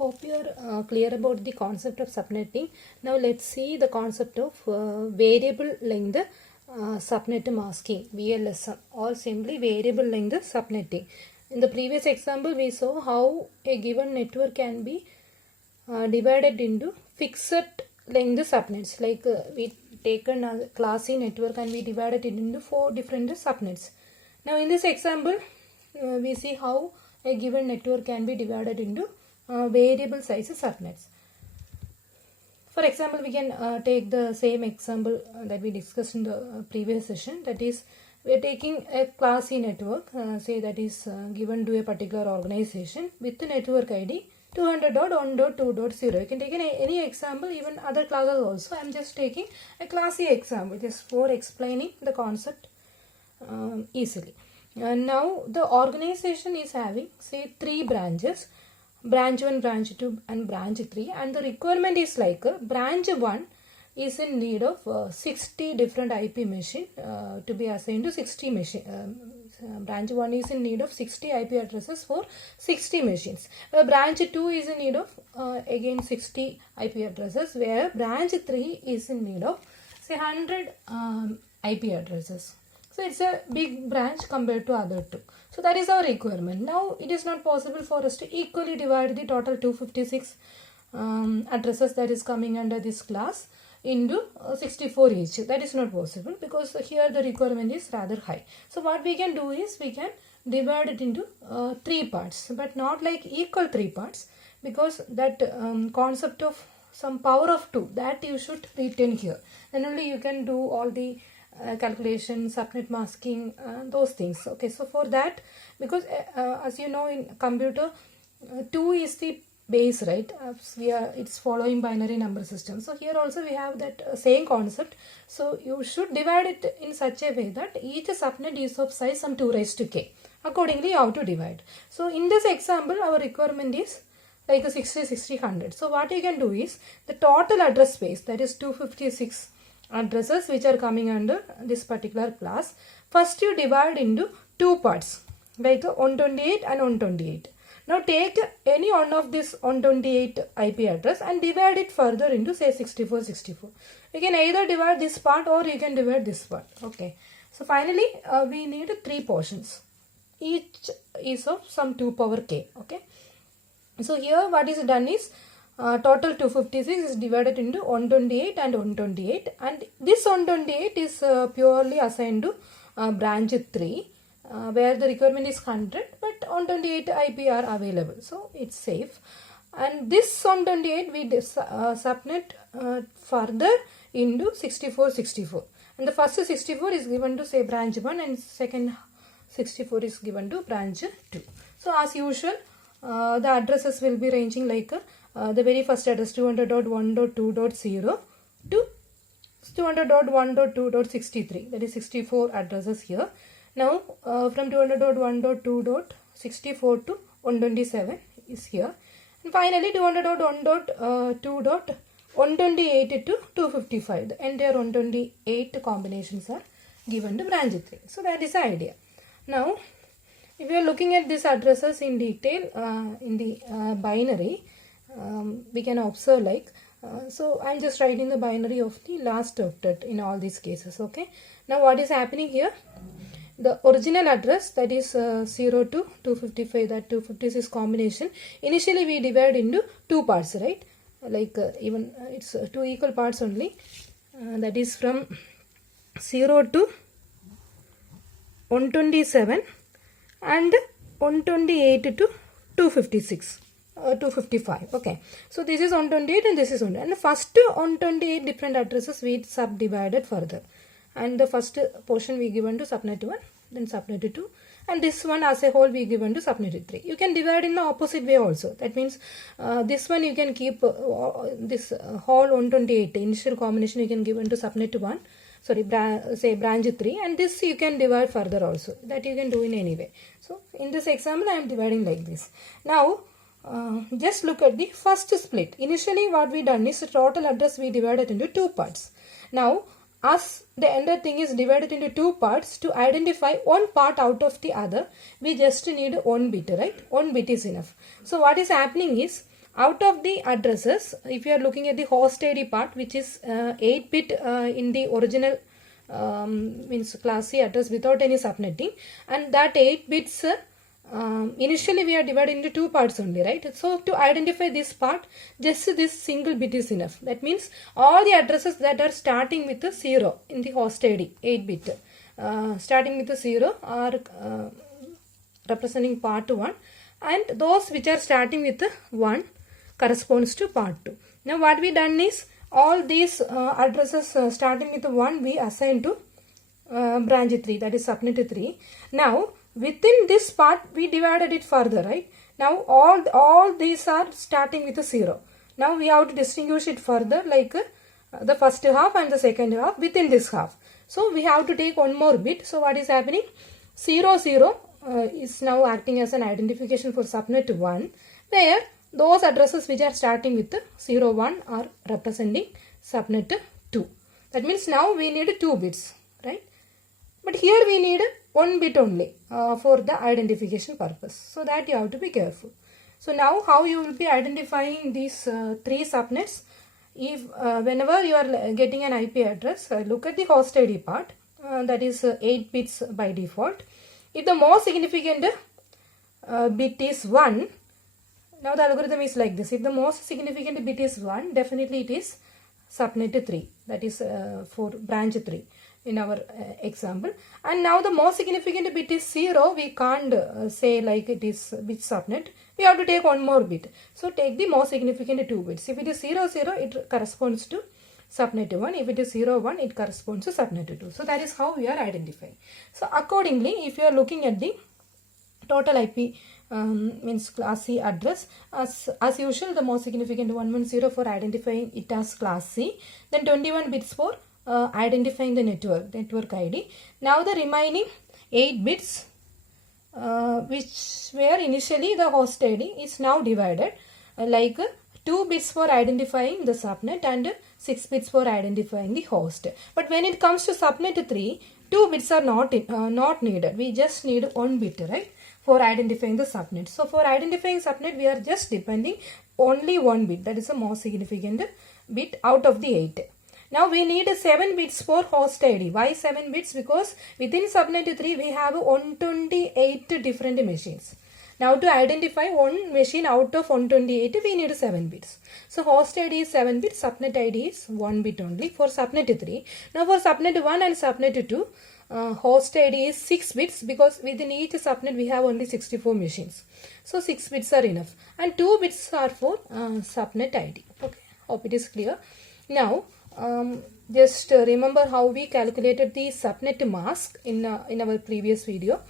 Hope you are clear about the concept of subnetting. Now let's see the concept of variable length subnet masking, VLSM, or simply variable length subnetting. In the previous example we saw how a given network can be divided into fixed length subnets. Like we taken a class C network and we divided it into 4 different subnets. Now in this example we see how a given network can be divided into variable size subnets. For example, we can take the same example that we discussed in the previous session. That is, we are taking a class C network, say that is given to a particular organization with the network ID 200.1.2.0. You can take any example, even other classes also. I am just taking a class C example just for explaining the concept easily. Now the organization is having say 3 branches, branch 1, branch 2 and branch 3, and the requirement is like branch 1 is in need of 60 different IP machine to be assigned to 60 machine. Branch 1 is in need of 60 IP addresses for 60 machines. Branch 2 is in need of again 60 IP addresses, where branch 3 is in need of say 100 IP addresses. So it's a big branch compared to other two. So that is our requirement. Now it is not possible for us to equally divide the total 256 addresses that is coming under this class into 64 each. That is not possible because here the requirement is rather high. So what we can do is we can divide it into 3 parts, but not like equal 3 parts, because that concept of some power of 2, that you should retain here. Then only you can do all the calculation, subnet masking, those things. Okay, so for that, because as you know in computer 2 is the base, right? It's following binary number system. So here also we have that same concept. So you should divide it in such a way that each subnet is of size some 2 raised to k. Accordingly you have to divide. So in this example our requirement is like a 60, 60, 100. So what you can do is the total address space, that is 256 addresses which are coming under this particular class. First you divide into 2 parts, like 128 and 128. Now take any one of this 128 IP address and divide it further into say 64, 64. You can either divide this part or you can divide this part. Okay. So finally we need 3 portions. Each is of some 2 power k. Okay. So here what is done is total 256 is divided into 128 and 128, and this 128 is purely assigned to branch 3 where the requirement is 100, but 128 IP are available, so it's safe. And this 128 we subnet further into 64, 64, and the first 64 is given to say branch 1 and second 64 is given to branch 2. So as usual the addresses will be ranging like the very first address 200.1.2.0 to 200.1.2.63, that is 64 addresses here. Now from 200.1.2.64 to 127 is here, and finally 200.1.2.128 to 255. The entire 128 combinations are given to branch 3. So that is the idea. Now if you are looking at these addresses in detail in the binary, we can observe like so I am just writing the binary of the last octet in all these cases. Okay. Now what is happening here? The original address, that is 0 to 255, that 256 combination, initially we divide into 2 parts, right? Like even it's 2 equal parts only, that is from 0 to 127 and 128 to 256. 255. Okay, so this is 128 and this is 100, and the first 128 different addresses we subdivided further, and the first portion we given to subnet 1, then subnet 2, and this one as a whole we given to subnet 3. You can divide in the opposite way also. That means this one you can keep this whole 128 initial combination you can give into subnet 1, sorry, say branch 3, and this you can divide further also. That you can do in any way. So in this example I am dividing like this. Now just look at the first split. Initially what we done is the total address we divided into 2 parts. Now as the entire thing is divided into 2 parts, to identify one part out of the other we just need 1 bit, right? 1 bit is enough. So what is happening is out of the addresses, if you are looking at the host ID part, which is 8-bit in the original means class C address without any subnetting, and that 8 bits initially we are divided into two parts only, right? So to identify this part, just this single bit is enough. That means all the addresses that are starting with a 0 in the host ID 8-bit starting with a 0 are representing part 1, and those which are starting with 1 corresponds to part 2. Now what we done is, all these addresses starting with 1 we assign to branch 3, that is subnet 3. Now within this part we divided it further, right? Now all these are starting with a 0. Now we have to distinguish it further, like the first half and the second half within this half. So we have to take one more bit. So what is happening? 0 0 is now acting as an identification for subnet 1, where those addresses which are starting with 0 1 are representing subnet 2. That means now we need 2 bits, right? But here we need 1 bit only for the identification purpose. So that you have to be careful. So now how you will be identifying these 3 subnets? If whenever you are getting an IP address, look at the host ID part, that is 8 bits by default. If the most significant bit is 1, now the algorithm is like this. If the most significant bit is 1, definitely it is subnet 3, that is for branch 3 in our example. And now the most significant bit is 0, we can't say like it is which subnet. We have to take one more bit. So take the most significant 2 bits. If it is 0 0, it corresponds to subnet 1. If it is 0 1, it corresponds to subnet 2. So that is how we are identifying. So accordingly, if you are looking at the total IP means class C address, as usual, the most significant 110 for identifying it as class C, then 21 bits for identifying the network ID. Now the remaining 8 bits which were initially the host ID is now divided, like 2 bits for identifying the subnet and 6 bits for identifying the host. But when it comes to subnet 3, 2 bits are not needed. We just need 1 bit, right, for identifying the subnet. So for identifying subnet, we are just depending only 1 bit. That is the most significant bit out of the 8. Now we need 7 bits for host ID. Why 7 bits? Because within subnet 3 we have 128 different machines. Now to identify one machine out of 128, we need 7 bits. So host ID is 7 bits, subnet ID is 1 bit only for subnet 3. Now for subnet 1 and subnet 2, host ID is 6 bits, because within each subnet we have only 64 machines. So 6 bits are enough, and 2 bits are for subnet ID. Okay, hope it is clear. Now just remember how we calculated the subnet mask in our previous video.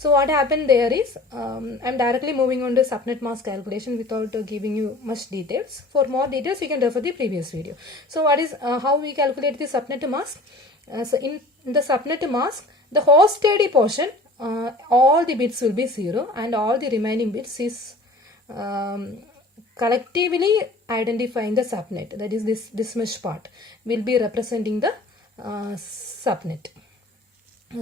So what happened there is, I'm directly moving on to subnet mask calculation without giving you much details. For more details, you can refer the previous video. So what is how we calculate the subnet mask? So in the subnet mask, the host ID portion, all the bits will be 0, and all the remaining bits is collectively identifying the subnet. That is this mesh part will be representing the subnet.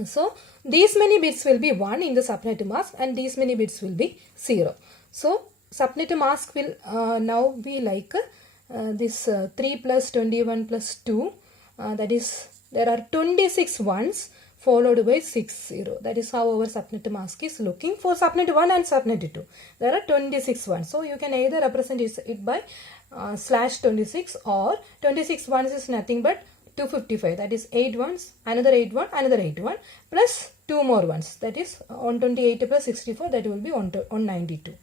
So these many bits will be 1 in the subnet mask, and these many bits will be 0. So subnet mask will now be like this 3 plus 21 plus 2, that is there are 26 ones followed by 6 0. That is how our subnet mask is looking for subnet 1 and subnet 2. There are 26 ones. So you can either represent it by /26, or 26 ones is nothing but 255, that is 8 ones, another 8 1, another 8 1, plus 2 more ones, that is 128 plus 64, that will be 192.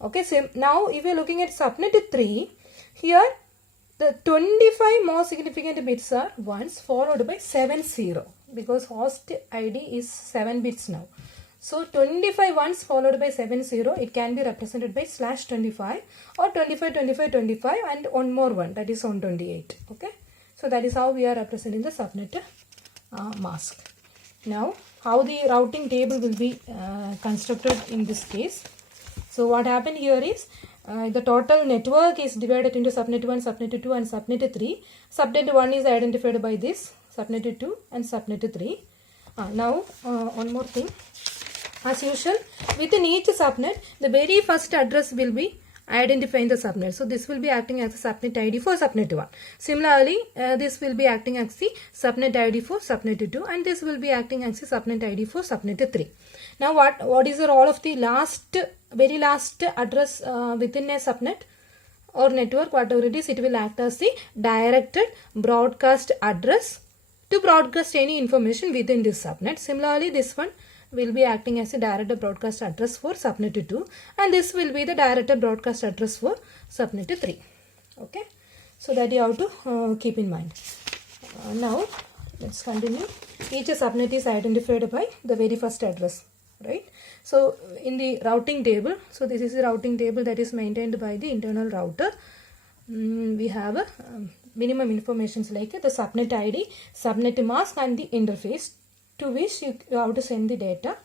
Okay, so now if you are looking at subnet 3, here the 25 most significant bits are ones followed by 7 0, because host ID is 7 bits now. So 25 ones followed by 7 0, it can be represented by /25 or 25 25 25 and one more one, that is 128. Okay. So that is how we are representing the subnet mask. Now how the routing table will be constructed in this case. So what happened here is the total network is divided into subnet 1, subnet 2 and subnet 3. Subnet 1 is identified by this, subnet 2 and subnet 3. Now one more thing. As usual, within each subnet, the very first address will be identifying the subnet. So this will be acting as a subnet ID for subnet 1. Similarly, this will be acting as the subnet ID for subnet 2, and this will be acting as the subnet ID for subnet 3. Now what is the role of the very last address within a subnet or network? Whatever it is, it will act as the directed broadcast address to broadcast any information within this subnet. Similarly, this one will be acting as a directed broadcast address for subnet 2, and this will be the directed broadcast address for subnet 3. Okay, so that you have to keep in mind. Now let's continue. Each subnet is identified by the very first address, right? So in the routing table, so this is the routing table that is maintained by the internal router. We have a minimum informations like the subnet ID, subnet mask, and the interface to which you have to send the data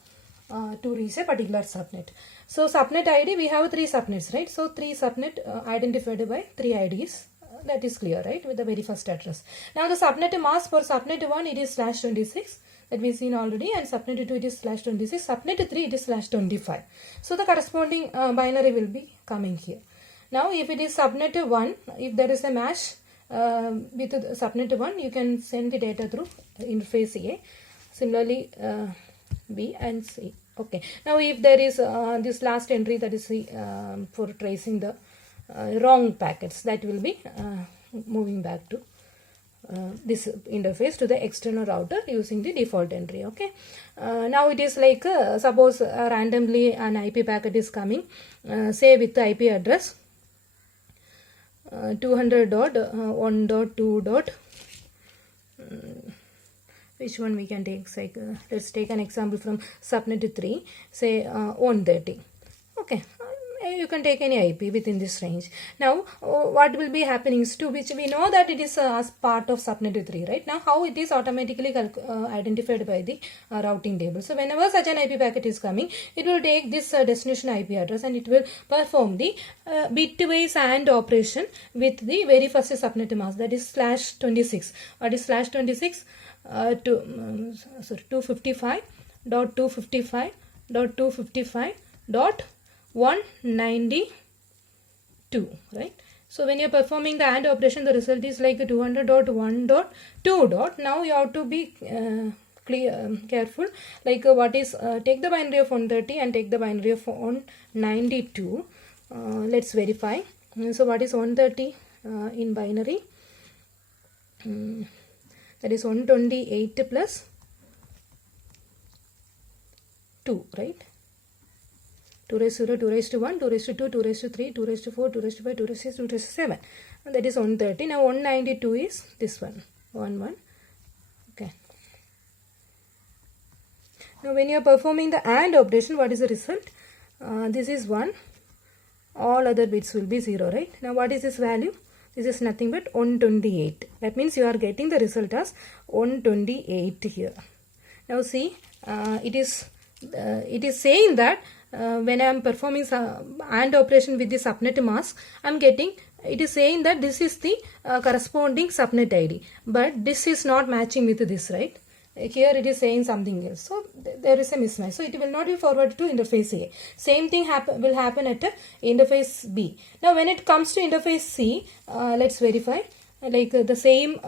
to reach a particular subnet. So subnet ID, we have 3 subnets, right? So 3 subnet identified by 3 IDs. That is clear, right? With the very first address. Now the subnet mask for subnet 1, it is /26. That we've seen already, and subnet 2 it is /26, subnet 3 it is /25. So the corresponding binary will be coming here. Now if it is subnet 1, if there is a match with subnet 1, you can send the data through interface A. Similarly B and C. Okay. Now if there is this last entry, that is for tracing the wrong packets, that will be moving back to this interface to the external router using the default entry. Okay. Now it is like suppose randomly an IP packet is coming, say with the IP address 200.1.2. Which one we can take? Like, let's take an example from subnet 3, say 130. Okay. You can take any IP within this range. Now what will be happening is, to which we know that it is as part of subnet 3, right? Now how it is automatically identified by the routing table. So whenever such an IP packet is coming, it will take this destination IP address and it will perform the bitwise AND operation with the very first subnet mask, that is /26. What is /26? 255.255.255.192, right? So when you are performing the AND operation, the result is like 200.1.2. Now you have to be careful, like what is take the binary of 130 and take the binary of 192. Let's verify. So what is 130 in binary? That is 128 plus 2, right? 2 raised to 0, 2 raised to 1, 2 raised to 2, 2 raised to 3, 2 raised to 4, 2 raised to 5, 2 raised to 6, 2 raised to 7. And that is 130. Now 192 is this one, 1. Okay. Now when you are performing the AND operation, what is the result? This is 1. All other bits will be 0, right? Now what is this value? This is nothing but 128. That means you are getting the result as 128 here. Now see, it is saying that when I am performing AND operation with the subnet mask, I am getting, it is saying that this is the corresponding subnet ID, but this is not matching with this, right? Here it is saying something else. So there is a mismatch. So it will not be forwarded to interface A. Same thing will happen at interface B. Now when it comes to interface C, let's verify. Like the same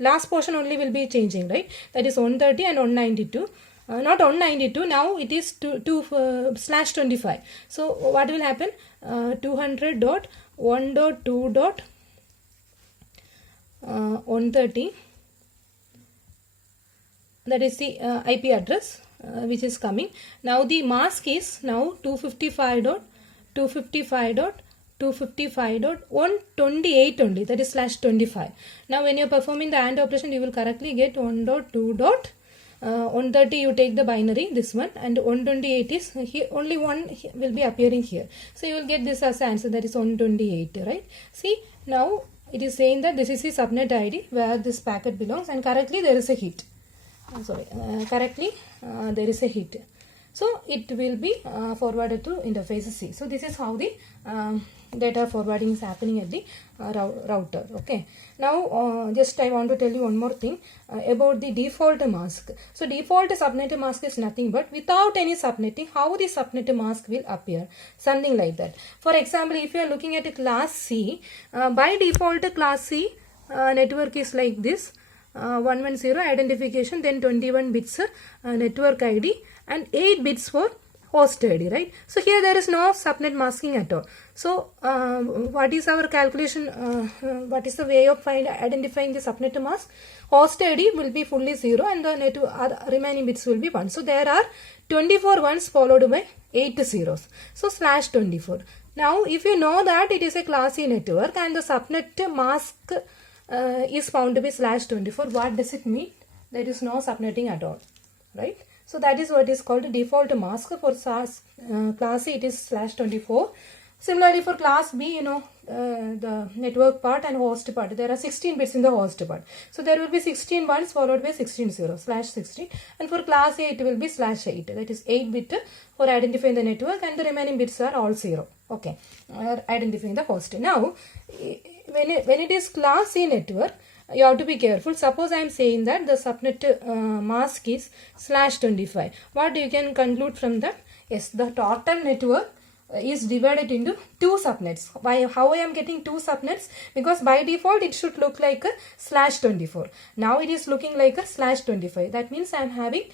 last portion only will be changing, right? That is 130 and 192. Not 192, now it is /25. So what will happen? 200.1.2.130. That is the IP address which is coming. Now the mask is now 255.255.255.128 only, that is /25. Now when you are performing the AND operation, you will correctly get 1.2.130. You take the binary, this one, and 128 is here, only one will be appearing here. So you will get this as answer, that is 128, right? See, now it is saying that this is the subnet ID where this packet belongs, and correctly there is a hit. Correctly there is a hit. So it will be forwarded to interface C. So this is how the data forwarding is happening at the router. Okay, now just I want to tell you one more thing about the default mask. So default subnet mask is nothing but without any subnetting, how the subnet mask will appear, something like that. For example, if you are looking at a class C, by default class C network is like this, 110 identification, then 21 bits network ID and 8 bits for host ID, right? So here there is no subnet masking at all. So what is our calculation, what is the way of identifying the subnet mask? Host ID will be fully 0 and the remaining bits will be 1. So there are 24 ones followed by 8 zeros. So /24. Now if you know that it is a class C network and the subnet mask is found to be /24, what does it mean? There is no subnetting at all, right? So that is what is called default mask. For class C it is /24. Similarly for class B, you know, the network part and host part, there are 16 bits in the host part. So there will be 16 ones followed by 16 zeros, /16. And for class A it will be /8. That is 8 bit for identifying the network and the remaining bits are all 0. Okay, identifying the host. Now, when it is class C network, you have to be careful. Suppose I am saying that the subnet mask is /25. What you can conclude from that? Yes, the total network is divided into 2 subnets. How I am getting 2 subnets? Because by default it should look like a /24. Now it is looking like a /25. That means I am having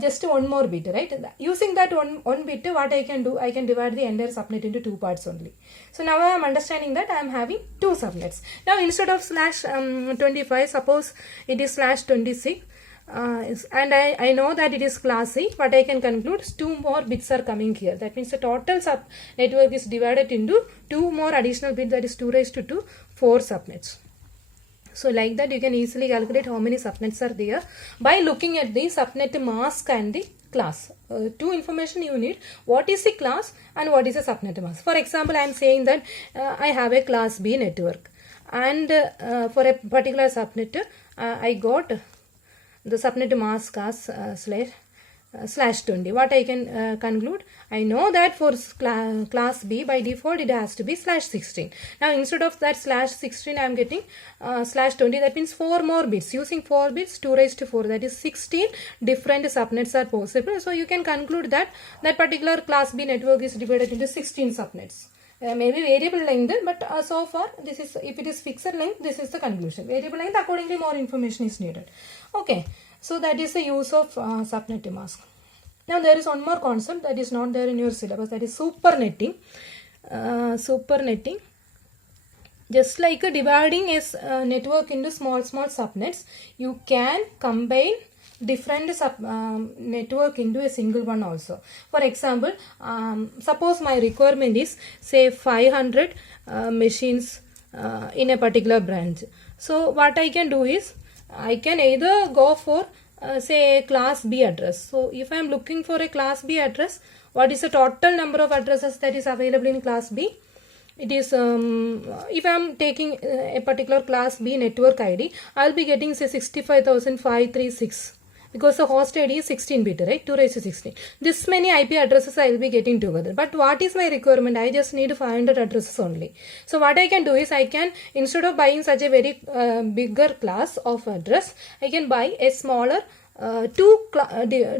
just one more bit, right? Using that one bit, what I can do? I can divide the entire subnet into 2 parts only. So now I am understanding that I am having 2 subnets. Now instead of /25, suppose it is /26. And I know that it is class C, but I can conclude 2 more bits are coming here. That means the total sub network is divided into 2 more additional bits, that is 2 raised to 2, 4 subnets. So like that you can easily calculate how many subnets are there by looking at the subnet mask and the class. 2 information you need: what is the class and what is the subnet mask. For example, I am saying that I have a class B network and for a particular subnet I got the subnet mask as /20. What I can conclude? I know that for class B by default it has to be /16. Now instead of that /16 I am getting /20. That means 4 more bits. Using 4 bits, 2 raised to 4, that is 16 different subnets are possible. So you can conclude that that particular class B network is divided into 16 subnets. Maybe variable length, but so far this is, if it is fixed length, this is the conclusion. Variable length, accordingly more information is needed. Okay, so that is the use of subnet mask. Now there is one more concept that is not there in your syllabus, that is supernetting. Supernetting, just like dividing a network into small subnets, you can combine different network into a single one also. For example, suppose my requirement is say 500 machines in a particular branch. So what I can do is I can either go for say a class B address. So if I am looking for a class B address, what is the total number of addresses that is available in class B? It is, if I am taking a particular class B network ID, I will be getting say 65,536. Because the host ID is 16 bit, right? 2 raised to 16. This many IP addresses I will be getting together. But what is my requirement? I just need 500 addresses only. So what I can do is I can, instead of buying such a very bigger class of address, I can buy a smaller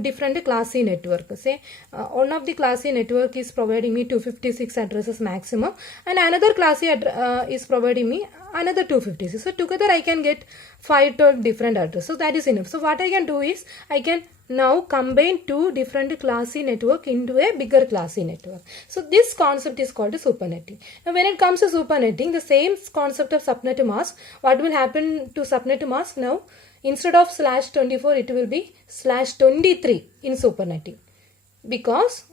different class C network. Say one of the class C network is providing me 256 addresses maximum, and another class C is providing me another 256. So together I can get 512 different addresses. So that is enough. So what I can do is I can now combine 2 different class C network into a bigger class C network. So this concept is called supernetting. Now when it comes to supernetting, the same concept of subnet mask, what will happen to subnet mask now? Instead of /24, it will be /23 in supernetting. Because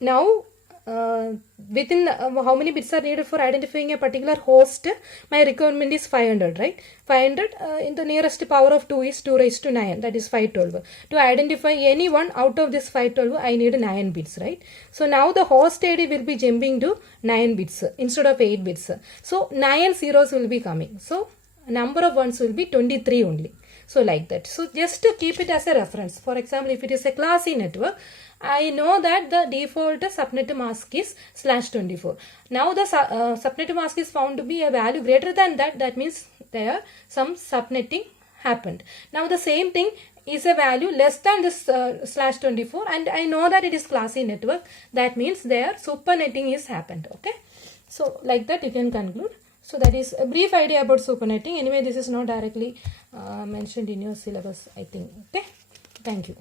now within how many bits are needed for identifying a particular host? My requirement is 500, right? 500 in the nearest power of 2 is 2 raised to 9, that is 512. To identify any one out of this 512, I need 9 bits, right? So now the host ID will be jumping to 9 bits instead of 8 bits. So 9 zeros will be coming. So number of ones will be 23 only. So like that. So just to keep it as a reference. For example, if it is a classy network, I know that the default subnet mask is /24. Now the subnet mask is found to be a value greater than that. That means there some subnetting happened. Now the same thing is a value less than this /24, and I know that it is classy network. That means there supernetting is happened. Okay. So like that you can conclude. So that is a brief idea about supernetting. Anyway, this is not directly mentioned in your syllabus, I think. Okay. Thank you.